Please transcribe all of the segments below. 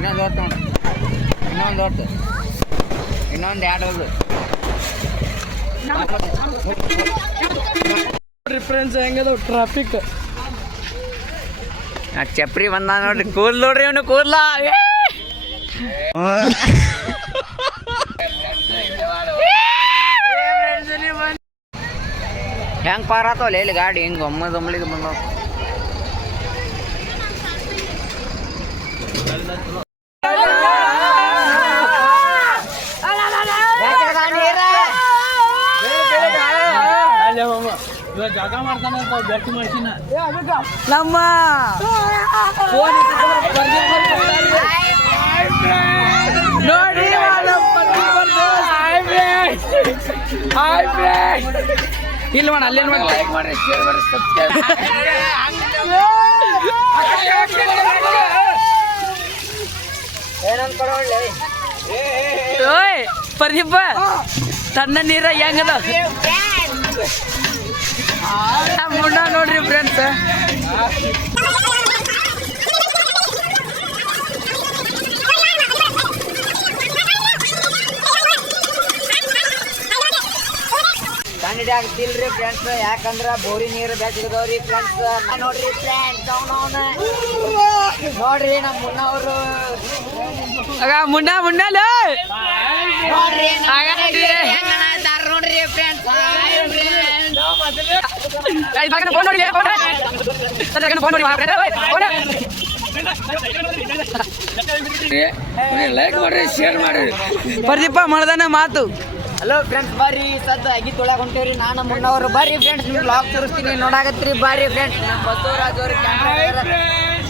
ಇನ್ನೊಂದು ಹೊತ್ತು ನೋಡು. ಇನ್ನೊಂದು ಹೊತ್ತು. ಇನ್ನೊಂದು ಎರಡು ಹೋಗು ಡಿಫ್ರೆನ್ಸ್ ಹೆಂಗದ ಟ್ರಾಫಿಕ್ ಆ ಚಪ್ರಿ ಬಂದ ನೋಡ್ರಿ ಕೂಲ್ ನೋಡ್ರಿ ಇವನು ಕೂದ್ಲ! ಹೆಂಗ್ ಪಾರಾತವಲ್ಲ ಎಲ್ಲಿ ಗಾಡಿ ಹಿಂಗ್ ಒಮ್ಮ ದೊಮ್ಮಳಿಗೆ ಬಂದವ. ನಮ್ಮ ನೋಡಿ ಇಲ್ಲ ಮಾಡ ಅಲ್ಲೇನ್ ಮಾಡಿ ಲೈಕ್ ಶೇರ್ ಸಬ್ಸ್ಕ್ರೈಬ್ ಓಯ್ ಪ್ರದೀಪ ತಣ್ಣ ನೀರ ಹೆಂಗದ? ಮುಂಡ ನೋಡ್ರಿ ಫ್ರೆಂಡ್ಸ್ ಕಂಡಿಡಿ ಆಗ್ತಿಲ್ರಿ ಫ್ರೆಂಡ್ಸ್ ಯಾಕಂದ್ರ ಬೋರಿ ನೀರು ಬೆಚ್ಚಗದವ್ರಿ ಫ್ರೆಂಡ್ಸ್ ನೋಡ್ರಿ ಫ್ರೆಂಡ್ಸ್ ನೋಡ್ರಿ ನಮ್ಮ ಮುನ್ನವರು. ಅವರು ಮುನ್ನ ಮುಂಡಲ ನೋಡ್ರಿ ನೋಡ್ರಿ ಫ್ರೆಂಡ್ಸ್ ಫೋನ್ ನೋಡಿ ಫೋನ್ ನೋಡಿ ಲೈಕ್ ಮಾಡ್ರಿ ಶೇರ್ ಮಾಡ್ರಿ. ಪ್ರದೀಪ ಮಾಡ್ದಾನ ಮಾತು. ಹಲೋ ಫ್ರೆಂಡ್ಸ್ ಬಾರಿ ಸದ್ ಅಗಿ ತೊಳಗ ಹೊಂಟೇವ್ರಿ ನಾನು ಮುನ್ನವರು. ಬಾರಿ ಫ್ರೆಂಡ್ಸ್ ನಿಮ್ಗೆ ಲಾಕ್ ತೋರಿಸ್ತೀನಿ. ನೋಡಾಕತ್ರಿ ಬಾರಿ ಫ್ರೆಂಡ್ಸ್ ನಮ್ಮ ಬಸವರಾಜ್ ಅವ್ರ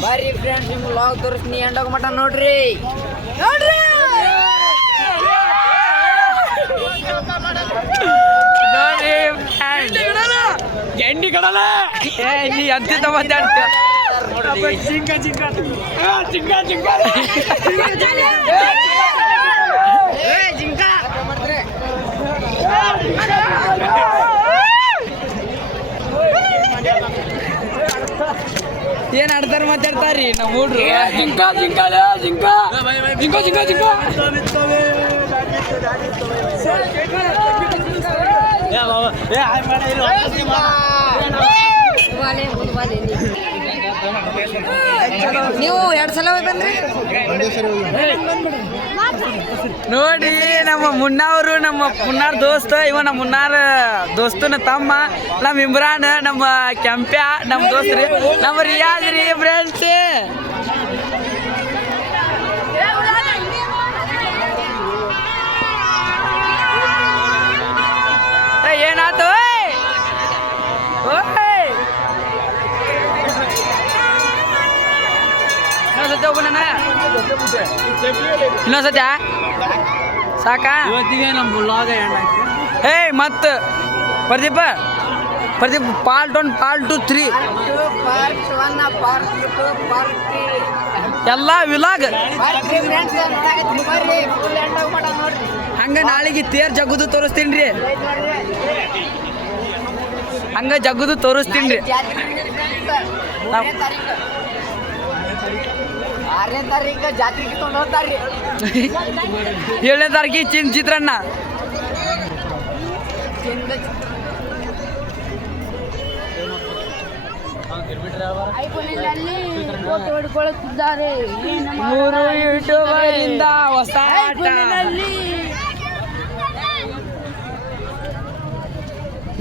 ಬರ್ರಿ ಫ್ರೆಂಡ್ಸ್ ನಿಮ್ಗೆ ಲಾಕ್ ತೋರಿಸ್ತೀನಿ. ಎಂಡೋಗ ಮಟ ನೋಡ್ರಿ. ನೋಡ್ರಿ! ನೋಡಿ ಎಂಡಿ ಕಡಲ ಏ ನೀ ಅಂತಿದ್ದ ಮಾತಾಡ್ತೀಯ? ಜಿಂಕ ಜಿಂಕ ಜಿಂಕ ಜಿಂಕ ಏನ್ ಆಡ್ತಾರ ಮಾತಾಡ್ತಾರ್ರಿ ನಮ್ಮ ಹುಡ್ರು ಜಿಂಕ ಜಿಂಕ ಜಿಂಕ ಜಿಂಕ ಜಿಂಕ ಜಿಂಕ ನೀವು ಎರಡು ಸಲ ಬಂದ್ರಿ? ನೋಡಿ, ನಮ್ಮ ಮುನ್ನಾವ್ರು, ನಮ್ಮ ಮುನ್ನಾರ್ ದೋಸ್ತ, ಇವ ನಮ್ಮ ಮುನ್ನಾರ ದೋಸ್ತನ ತಮ್ಮ, ನಮ್ಮ ಇಮ್ರಾನ್, ನಮ್ಮ ಕೆಂಪ್ಯ, ನಮ್ಮ ದೋಸ್ತ್ರಿ, ನಮ್ಮ ರಿಯಾಜ್ ರೀ ಫ್ರೆಂಡ್ಸ್ ಇನ್ನೊಂದ್ಸತಿ ಹೋಗೋಣ ಇನ್ನೊಂದ್ಸತಿ ಸಾಕಾ? ಇವತ್ತಿಗೆ ನಮ್ಮ ಬ್ಲಾಗ್ ಏ ಮತ್ತ. Pradeepa Pradeep part one part two three ಎಲ್ಲ ವಿಲಾಗ್ ಹಂಗ ನಾಳೆಗೆ ತೇರ್ ಜಗ್ಗುದು ತೋರಿಸ್ತೀನಿ ರೀ. ಹಂಗ ಜಗ್ಗುದು ತೋರಿಸ್ತೀನಿ. ರೀ ಆರನೇ ತಾರೀಕು ತಾರೀಕು ಹೋಗ್ತಾರ್ರಿ. ಏಳನೇ ತಾರೀಕಿಗೆ ಚಿನ್ ಚಿತ್ರಾನ್ನ. ನಮ್ಮ ಮೂರು ಯೂಟ್ಯೂಬರಿಂದ ಹೊಸ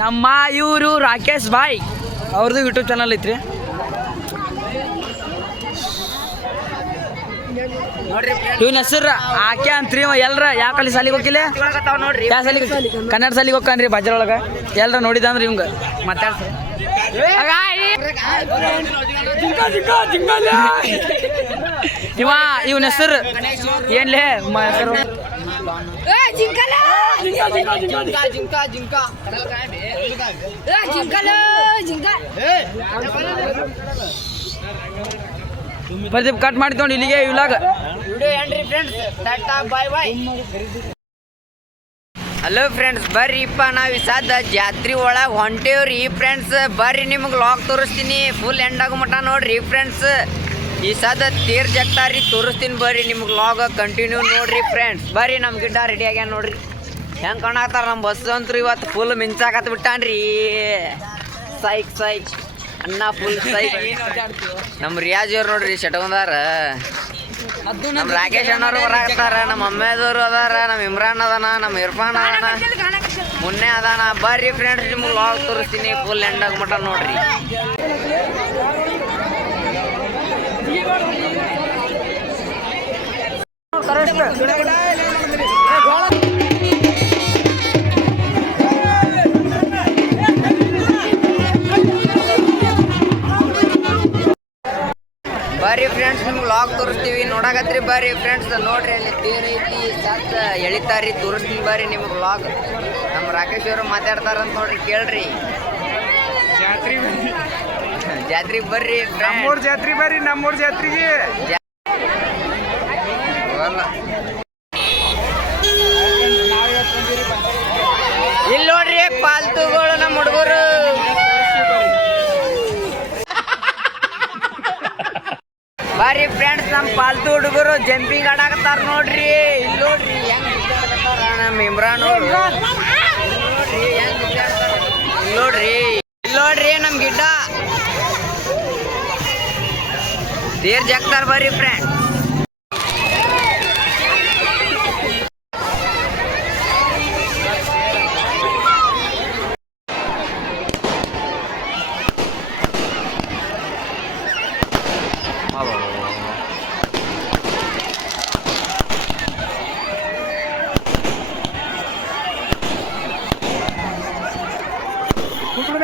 ನಮ್ಮ ಇವರು ರಾಕೇಶ್ ಬಾಯ್ ಅವ್ರದ್ದು ಯೂಟ್ಯೂಬ್ ಚಾನಲ್ ಐತ್ರಿ. ಇವ್ನ ಇವನ ಹೆಸರು ಆಕೆ ಅಂತ್ರಿ ಇವ. ಎಲ್ರ ಯಾವ ಕಲಿ ಸಾಲಿಗೆ ಹೋಗಿಲ್ಲ? ನೋಡ್ರಿ. ಯಾವ ಸಾಲಿಗೆ ಕನ್ನಡ ಸಾಲಿಗೆ ಹೋಗ್ಕನ್ರಿ ಬಜಾರ್ ಒಳಗೆ. ಎಲ್ರ ನೋಡಿದಂದ್ರೆ ಇವಂಗ ಮಾತಾಡ್ತಾರೆ ಇವ ಇವನ ಹೆಸರು ಏನ್ಲೇ ಮ ಹೆಸರು? ಪ್ರದೀಪ್ ಕಟ್ ಮಾಡಿ ತೊಗೊಂಡು ಇಲ್ಲಿಗೆ ಇವ್ಲಾಗ ವಿಡಿಯೋ ಏನ್ರಿ friends tata bye bye hello friends ಬರ್ರಿಪ್ಪ ನಾವು ಈ ಜಾತ್ರಿ ಜಾತ್ರೆ ಒಳಗೆ ಹೊಂಟೇವ್ರಿ. ಫ್ರೆಂಡ್ಸ್ ಬರ್ರಿ ನಿಮ್ಗೆ ಲಾಕ್ ತೋರಿಸ್ತೀನಿ. ಫುಲ್ ಎಂಡ್ ಆಗೋ ಮಟ್ಟ ನೋಡ್ರಿ ಫ್ರೆಂಡ್ಸ್ ಈ ಸದ ತೀರ್ ಜಗ್ತಾರಿ, ತೋರಿಸ್ತೀನಿ ಬರ್ರಿ, ನಿಮ್ಗೆ ಲಾಗ ಕಂಟಿನ್ಯೂ ನೋಡ್ರಿ ಫ್ರೆಂಡ್ಸ್ ಬರ್ರಿ ನಮ್ಮ ಗಿಡ್ಡ ರೆಡಿ ಆಗ್ಯಾನ ನೋಡ್ರಿ. ಹೆಂಗೆ ಕಾಣತ್ತಾರ ನಮ್ಮ ಬಸ್ ಅಂತೂ ಇವತ್ತು ಫುಲ್ ಮಿಂಚಾಕತ್ ಬಿಟ್ಟಾನ್ರಿ. ಸೈಕ್ ಸೈಕ್. ಅನ್ನ ಫುಲ್ ಸೈಕ್. ನಮ್ಮ ರಿಯಾಜ್ ಅವ್ರು ನೋಡ್ರಿ, ಶಟಗೊಂದಾರ. ನಮ್ಮ ರಾಕೇಶ್ ಅಣ್ಣವ್ರು ಬರಾಕತ್ತಾರ ನಮ್ಮ ಅಮ್ಮೇದವ್ರು ಅದಾರ ನಮ್ಮ ಇಮ್ರಾನ್ ಅದಾನ ನಮ್ಮ ಇರ್ಫಾನ್ ಅದಾನ. ಮುನ್ನೆ ಅದಾನ. ಬರ್ರಿ ಫ್ರೆಂಡ್ಸ್ ನಿಮ್ಗೆ ಲಾಗ್ ತೋರಿಸ್ತೀನಿ ಫುಲ್ ಎಂಡಾಗ ಮಟ್ಟ ನೋಡ್ರಿ. ಬರ್ರಿ ಫ್ರೆಂಡ್ಸ್ ನಿಮ್ಗೆ ಲಾಗ್ ತೋರಿಸ್ತೀವಿ. ನೋಡಾಕತ್ರಿ ಬರ್ರಿ ಫ್ರೆಂಡ್ಸ್ ನೋಡ್ರಿ ಅಲ್ಲಿ ತೇರ್ ಐತಿ, ಸತ್ತ ಎಳಿತಾರಿ ತೋರಿಸ್ತೀನಿ ಬರ್ರಿ ನಿಮ್ಗೆ ಲಾಗ್ ನಮ್ಮ ರಾಕೇಶ್ ಅವರು ಮಾತಾಡ್ತಾರಂತ ನೋಡ್ರಿ, ಕೇಳ್ರಿ. ಜಾತ್ರೆ ಜಾತ್ರೆಗೆ ಬರ್ರಿ. ನಮ್ಮೂರ್ ಜಾತ್ರೆ ಬರ್ರಿ ನಮ್ಮೂರ್ ಜಾತ್ರೆಗೆ. ಇಲ್ಲಿ ನೋಡ್ರಿ ಪಾಲ್ತುಗಳು ನಮ್ಮ ಹುಡುಗರು. ಬಾರಿ ಫ್ರೆಂಡ್ಸ್ ನಮ್ಮ ಪಾಲ್ತು ಹುಡುಗರು ಜಂಪಿಂಗ್ ಆಡಾಕತ್ತಾರ ನೋಡ್ರಿ. ಇಲ್ಲಿ ನೋಡ್ರಿ ಹೆಂಗ್ ನಮ್ಮ ಇಮ್ರಾನ್ ನೋಡ್ರಿ ಹೆಂಗ್ ನೋಡ್ರಿ. ನೋಡ್ರಿ ನಮ್ ಗಿಡ್ಡ. ತೇರ್ ಜಗ್ತಾರ ಬರ್ರಿ ಫ್ರೆಂಡ್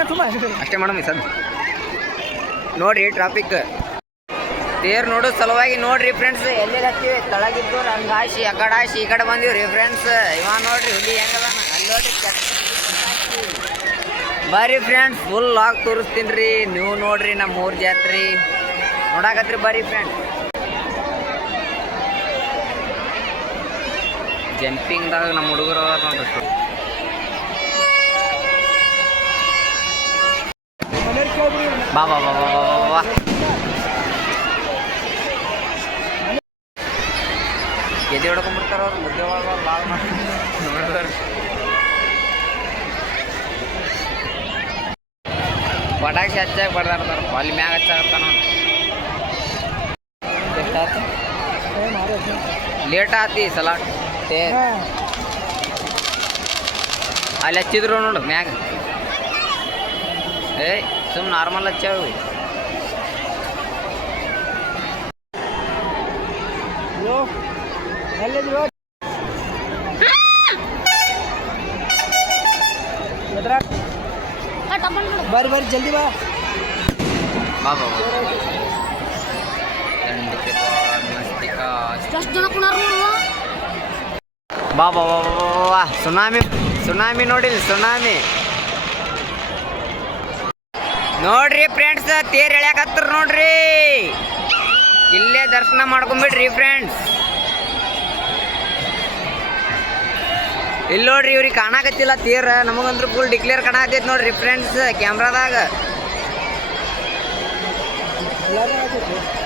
ಅಷ್ಟೇ ಮೇಡಮ್ ಸದ್. ನೋಡ್ರಿ ಟ್ರಾಫಿಕ್ ತೇರ್ ನೋಡೋ ಸಲುವಾಗಿ ನೋಡ್ರಿ ಫ್ರೆಂಡ್ಸ್ ಎಲ್ಲಿ ಹತ್ತೀವಿ? ತಳಗಿದ್ದವ್ರು ಹಂಗಾಶಿ ಆ ಕಡೆ ಆಶಿ, ಈ ಕಡೆ ಬಂದೀವ್ರಿ ಫ್ರೆಂಡ್ಸ್ ಇವ ನೋಡ್ರಿ ಹುಲಿ ಹೆಂಗದ ಅಲ್ಲಿ ನೋಡ್ರಿ ಬರ್ರಿ ಫ್ರೆಂಡ್ಸ್ ಫುಲ್ ಲಾಗ್ ತೋರಿಸ್ತೀನಿ ರೀ ನೀವು ನೋಡ್ರಿ ನಮ್ಮ ಊರ್ ಜಾತ್ರಿ. ನೋಡಾಕತ್ರಿ ಬರ್ರಿ ಫ್ರೆಂಡ್ ಜಂಪಿಂಗ್ದಾಗ ನಮ್ಮ ಹುಡುಗರು ನೋಡ್ರಿ. ಬಾ ಬಾ ಬಾ ಬಾ ಬಾ ಬಾ ಎದೆ ಹೊಡ್ಕೊಂಡ್ಬಿಡ್ತಾರ ಅವ್ರು? ಮುದ್ದೆ ಒಳಗೆ ಲಾಲ್ ಮಾಡಿ ಪಟಾಕ್ಷಿ ಹಚ್ಚಾಗ ಬಡ್ದಾಡ್ತಾರ ಅಲ್ಲಿ ಮ್ಯಾಗ ಹಚ್ಚಾಗತ್ತಾನ ಎಷ್ಟಾತು ಲೇಟ್ ಆತಿ. ಸಲ. ಅಲ್ಲಿ ಹಚ್ಚಿದ್ರು ನೋಡು ಮ್ಯಾಗ. ಏಯ್. ಸುಮ್ ನಾರ್ಮಲ್ ಹಚ್ಚಾವು ಬರ್ರಿ ಬರ್ರಿ ಜಲ್ದಿ ಬಾ. ಬಾ ಬಾ ಬಾ. ಸುನಾಮಿ ಸುನಾಮಿ ನೋಡಿಲ್ಲ ಸುನಾಮಿ. ನೋಡ್ರಿ ಫ್ರೆಂಡ್ಸ್ ತೇರ್ ಎಳ್ಯಾಕತ್ತಾರ ನೋಡ್ರಿ. ಇಲ್ಲೇ ದರ್ಶನ ಮಾಡ್ಕೊಂಬಿಡ್ರಿ ಫ್ರೆಂಡ್ಸ್ ಇಲ್ಲಿ ನೋಡ್ರಿ ಇವ್ರಿಗೆ ಕಾಣಾಕತ್ತಿಲ್ಲ ತೀರ, ನಮಗಂದ್ರೂ ಫುಲ್ ಡಿಕ್ಲೇರ್ ಕಾಣಕತ್ತೈತಿ ನೋಡ್ರಿ ಫ್ರೆಂಡ್ಸ್ ಕ್ಯಾಮ್ರಾದಾಗ.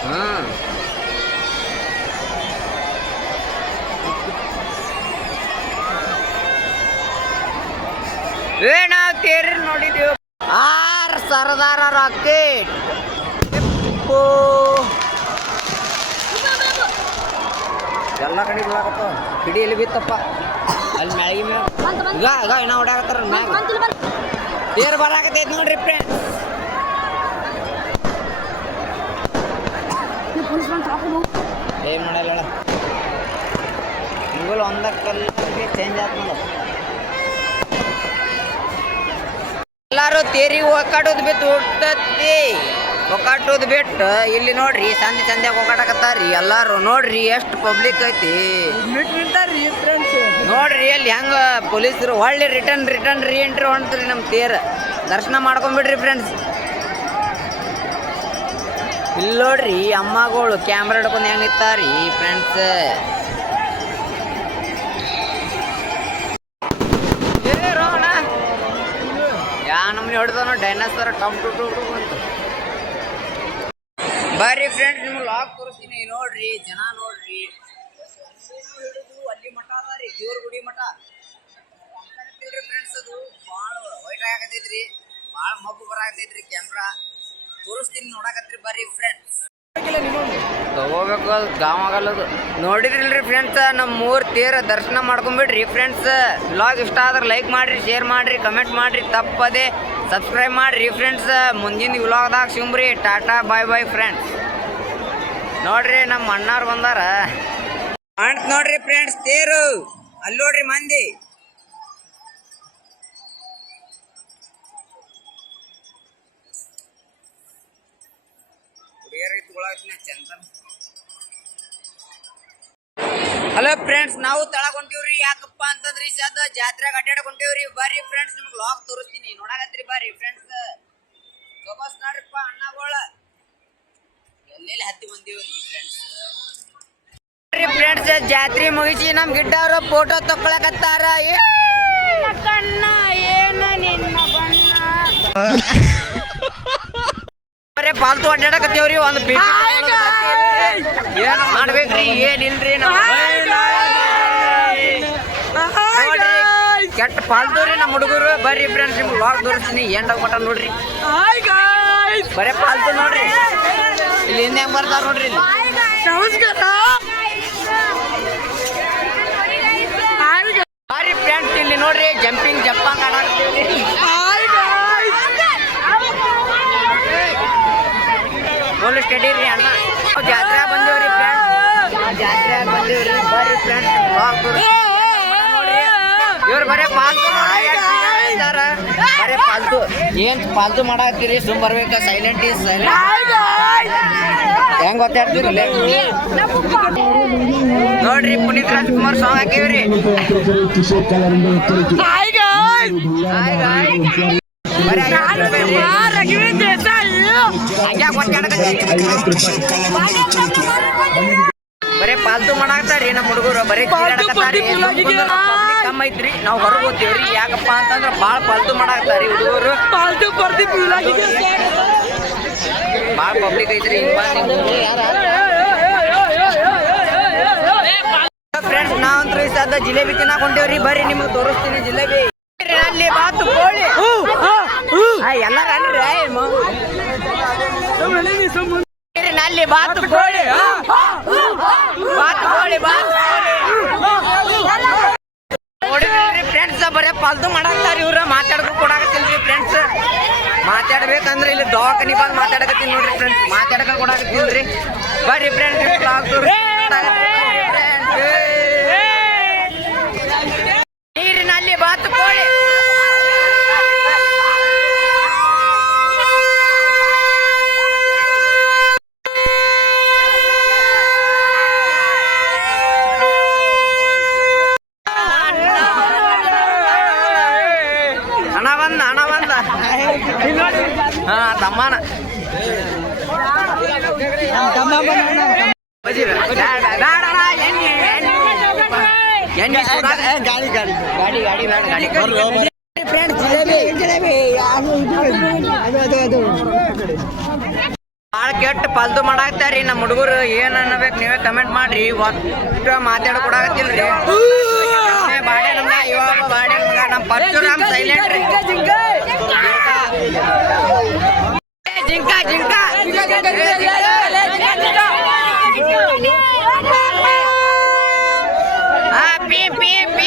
ಹ್ಮ್. ಏ, ನಾವು ತೇರಿ ಆ ಆರ್ ಸರದಾರ ರಾಕೆಟ್. ಎಲ್ಲ ಕಡೆ ಬಿಡಾಕತ್ತ ಕಿಡಿ ಎಲ್ಲಿ ಬಿತ್ತಪ್ಪ? ಅಲ್ಲಿ ಮ್ಯಾಗಿ. ಮ್ಯಾಗ ಈಗ ಈಗ ಇನ್ನ ಹೊಡ್ಯಾಕತ್ತಾರ ಮ್ಯಾಗ. ಏರ್ ಬರಾಕತ್ತೈತಿ ನೋಡ್ರಿ ಫ್ರೆಂಡ್ ನೀವು ಪೊಲೀಸ್ ಬಂದು ಹಾಕೊಂಡು ಏನ್ ಮಾಡಲ್ಲ ಹಿಂಗಲ್ ಒಂದಕ್ಕೆ ಚೇಂಜ್ ಆತ್ ನೋಡ ಎಲ್ಲಾರು ತೇರಿ ಒಕ್ಕಾಟೋದ್ ಬಿಟ್ಟು ಹುಟ್ಟತ್ತಿ. ಒಕ್ಕಾಟೋದ್ ಬಿಟ್ಟು ಇಲ್ಲಿ ನೋಡ್ರಿ ಸಂದೆ ಸಂಧ್ಯಾಗ ಒಕ್ಕಾಟಕತ್ತಾರಿ ಎಲ್ಲಾರು ನೋಡ್ರಿ, ಎಷ್ಟು ಪಬ್ಲಿಕ್ ಐತಿ. ನೋಡ್ರಿ ಅಲ್ಲಿ ಹೆಂಗ ಪೊಲೀಸರು ಒಳ್ಳೆ ರಿಟರ್ನ್ ರಿಟರ್ನ್ ರೀ ಎಂಟ್ರಿ ಹೊಂಟ್ರಿ ನಮ್ಮ ತೇರ. ದರ್ಶನ ಮಾಡ್ಕೊಂಬಿಡ್ರಿ ಫ್ರೆಂಡ್ಸ್ ಇಲ್ಲಿ ನೋಡ್ರಿ, ಅಮ್ಮಗಳು ಕ್ಯಾಮ್ರಾ ಹಿಡ್ಕೊಂಡು ಹೆಂಗ್ ನಿಂತಾರಿ ಫ್ರೆಂಡ್ಸ್ ಹೊಡೆದವನು ಡೈನಾಸರ್ ಟಮ್ ಟು ಟು ಟು ಅಂತ. ಬರ್ರಿ ಫ್ರೆಂಡ್ಸ್ ನಿಮ್ಗೆ ಲಾಕ್ ತೋರಿಸ್ತೀನಿ. ನೋಡ್ರಿ ಜನ ನೋಡ್ರಿ. ಅಲ್ಲಿ ಮಠ ಅದ ರೀ ದೇವ್ರ ಗುಡಿ ಮಠ. ಫ್ರೆಂಡ್ಸ್ ಅದು ಭಾಳ ವೈಟ್ ಆಗತೈತ್ರಿ. ಭಾಳ ಮಬ್ಬು ಬರಾಕತೈತ್ರಿ ಕ್ಯಾಮ್ರಾ ತೋರಿಸ್ತೀನಿ ನೋಡಕತ್ರಿ ಬರ್ರಿ ಫ್ರೆಂಡ್ಸ್ ತಗೋಬೇಕು ಗಾಂವ್ ಆಗಲ್ಲದು ನೋಡಿದ್ರಿಲ್ರಿ ಫ್ರೆಂಡ್ಸ್ ನಮ್ಮ ಮೂರ್ ತೇರ ದರ್ಶನ ಮಾಡ್ಕೊಂಬಿಡ್ರಿ ಫ್ರೆಂಡ್ಸ್ ಬ್ಲಾಗ್ ಇಷ್ಟ ಆದ್ರೆ ಲೈಕ್ ಮಾಡ್ರಿ ಶೇರ್ ಮಾಡ್ರಿ ಕಮೆಂಟ್ ಮಾಡ್ರಿ. ತಪ್ಪದೆ ಸಬ್ಸ್ಕ್ರೈಬ್ ಮಾಡಿರಿ ಫ್ರೆಂಡ್ಸ್ ಮುಂದಿನ ವ್ಲಾಗ್ದಾಗ ಸಿಂಬ್ರಿ ಟಾಟಾ ಬಾಯ್ ಬಾಯ್ ಫ್ರೆಂಡ್ಸ್ ನೋಡ್ರಿ, ನಮ್ಮ ಅಣ್ಣಾರ್ ಬಂದಾರ. ಕಾಣ್ತ್ ನೋಡ್ರಿ ಫ್ರೆಂಡ್ಸ್ ತೇರು. ಅಲ್ಲಿ ನೋಡ್ರಿ ಮಂದಿ. ಹುಡುಗಿಯರಿಗೆ ತಗೊಳಕಿನ ಚಂದನ್ ಹಲೋ ಫ್ರೆಂಡ್ಸ್ ನಾವು ತಳಗ್ ಹೊಂಟಿವ್ರಿ ಯಾಕಪ್ಪ ಈ ಸದ ಜಾತ್ರೆಗೆ ಅಡ್ಡಾಡಕ್ ಹೊಂಟಿವ್ರಿ ಬರ್ರಿ ಫ್ರೆಂಡ್ಸ್ ನಿಮ್ಗೆ ಲಾಗ್ ತೋರಿಸ್ತೀನಿ. ನೋಡಾಕತ್ರಿ ಬರ್ರಿ ಫ್ರೆಂಡ್ಸ್ ಸೊಬಸ್ ನೋಡ್ರಿಪ್ಪ ಅಣ್ಣಗಳ. ಎಲ್ಲೆಲ್ಲಿ ಹತ್ತಿ ಬಂದೀವ್ರಿ ಫ್ರೆಂಡ್ಸ್ ಫ್ರೆಂಡ್ಸ್ ಜಾತ್ರೆ ಮುಗಿಸಿ ನಮ್ ಗಿಡ್ಡ ಅವರು ಫೋಟೋ ತಕೊಳಕತ್ತಾರ ಕಣ್ಣ ಏನ ನಿನ್ನ ಬಣ್ಣ ಪಾಲ್ತು ಅಡ್ಡಾಡಕತ್ತೀವ್ರಿ ಒಂದು ಏನ್ ಮಾಡ್ಬೇಕ್ರಿ. ಏನಿಲ್ರಿ ನಮ್ಮ ಕೆಟ್ಟ ಪಾಲ್ತು ರೀ ನಮ್ಮ ಹುಡುಗರು. ಬರ್ರಿ ಫ್ರೆಂಡ್ಸ್ ನಿಮ್ಗೆ ಲಾಗ್ ತೋರಿಸ್ತೀನಿ. ಎಂಡ್ ಕೊಟ್ಟ ನೋಡ್ರಿ? ಬರೇ ಪಾಲ್ತು ನೋಡ್ರಿ. ಇಲ್ಲಿ ಹಿಂದೆ ಹೆಂಗ್ ಬರ್ತಾರ ನೋಡ್ರಿ ಇಲ್ಲಿ. ಬರ್ರಿ ಫ್ರೆಂಡ್ಸ್ ಇಲ್ಲಿ ನೋಡ್ರಿ ಜಂಪಿಂಗ್ ಜಂಪಂಗ್ ಆಡಾಡ್ತೀವಿ ಪೊಲೀಸ್ ಸ್ಟಡಿ ರೀ ಅಣ್ಣ. ನಾವ್ ಜಾತ್ರೆ ಬಂದೇವ್ರಿ ಫ್ರೆಂಡ್ಸ್ ಜಾತ್ರೆ ಬಂದೇವ್ರಿ? ಬರ್ರಿ ಫ್ರೆಂಡ್ಸ್ ನೋಡ್ರಿ ಇವ್ರು ಬರೇ ಪಾಲ್ತು. ಬರೇ ಪಾಲ್ತು. ಏನ್ ಪಾಲ್ತು ಮಾಡಾಕ್ತೀರಿ ಸುಮ್ ಬರ್ಬೇಕ ಸೈಲೆಂಟ್ ಈಸ್ ಸೈಲೆಂಟ್ ಹೆಂಗ್ ಗೊತ್ತಾಡ್ತೀರಿ ನೋಡ್ರಿ ಪುನೀತ್ ರಾಜ್ಕುಮಾರ್ ಸಾಂಗ್ ಹಾಕಿವ್ರಿ. ಬರೀ ಪಾಲ್ತು ಮಾಡಾಕ್ತಾರ್ರಿ ನಮ್ಮ ಹುಡುಗರು. ಬರೀ ಕಮ್ಮಿ ಐತ್ರಿ ನಾವು ಹೊರಗೆ ಹೋಗ್ತೀವ್ರಿ. ಯಾಕಪ್ಪ ಅಂತಂದ್ರೆ ಬಾಳ ಪಾಲ್ತು ಮಾಡಾಕ್ತಾರಿ ಹುಡುಗರು. ಬಾಳ ಪಬ್ಲಿಕ್ ಐತ್ರಿ ಹಿಂಗ್ ಬಂದ್ ಫ್ರೆಂಡ್ಸ್ ನಾವಂತ್ರು ಈ ಸದ್ದ ಜಿಲೇಬಿ ತಿನ್ನಾಕ್ ಹೊಂಟೇವ್ರಿ. ಬರ್ರಿ ನಿಮ್ಗೆ ತೋರಿಸ್ತೀನಿ ಜಿಲೇಬಿ. ಅಲ್ಲಿ ಬಾತು ಕೋಳಿ. ಎಲ್ಲಾರು ಅಲ್ರಿ ನಲ್ಲಿ ಬಾತು ಕೋಳಿ. ಬಾತು ಕೋಳಿ ಬಾತು ನೋಡಿದ್ರಿ ಫ್ರೆಂಡ್ಸ್ ಬರೇ ಪಲ್ದು ಮಾಡಾಕ್ತಾರ ಇವ್ರ. ಮಾತಾಡೋದು ಕೊಡಾಕತ್ತಿಲ್ರಿ ಫ್ರೆಂಡ್ಸ್ ಮಾತಾಡ್ಬೇಕಂದ್ರೆ ಇಲ್ಲಿ ದವಾಖಾನಿ ಬಂದು ಮಾತಾಡಕತ್ತೀನಿ ನೋಡ್ರಿ ಫ್ರೆಂಡ್ಸ್ ಮಾತಾಡಕ ಕೊಡಾಕತ್ತಿಲ್ರಿ ಬರ್ರಿ ಫ್ರೆಂಡ್ಸ್ ನೀರಿನಲ್ಲಿ ಬಾತು ಕೋಳಿ ಭಾಳ ಕೆಟ್ಟ ಪಲ್ದು ಮಾಡಾಕ್ತಾರಿ ನಮ್ಮ ಹುಡುಗರು ಏನ್ ಅನ್ನಬೇಕು ನೀವೇ ಕಮೆಂಟ್ ಮಾಡ್ರಿ. ಒಟ್ಟು ಮಾತಾಡೋ ಕೂಡ ಬಾಡೆ ಪಿ.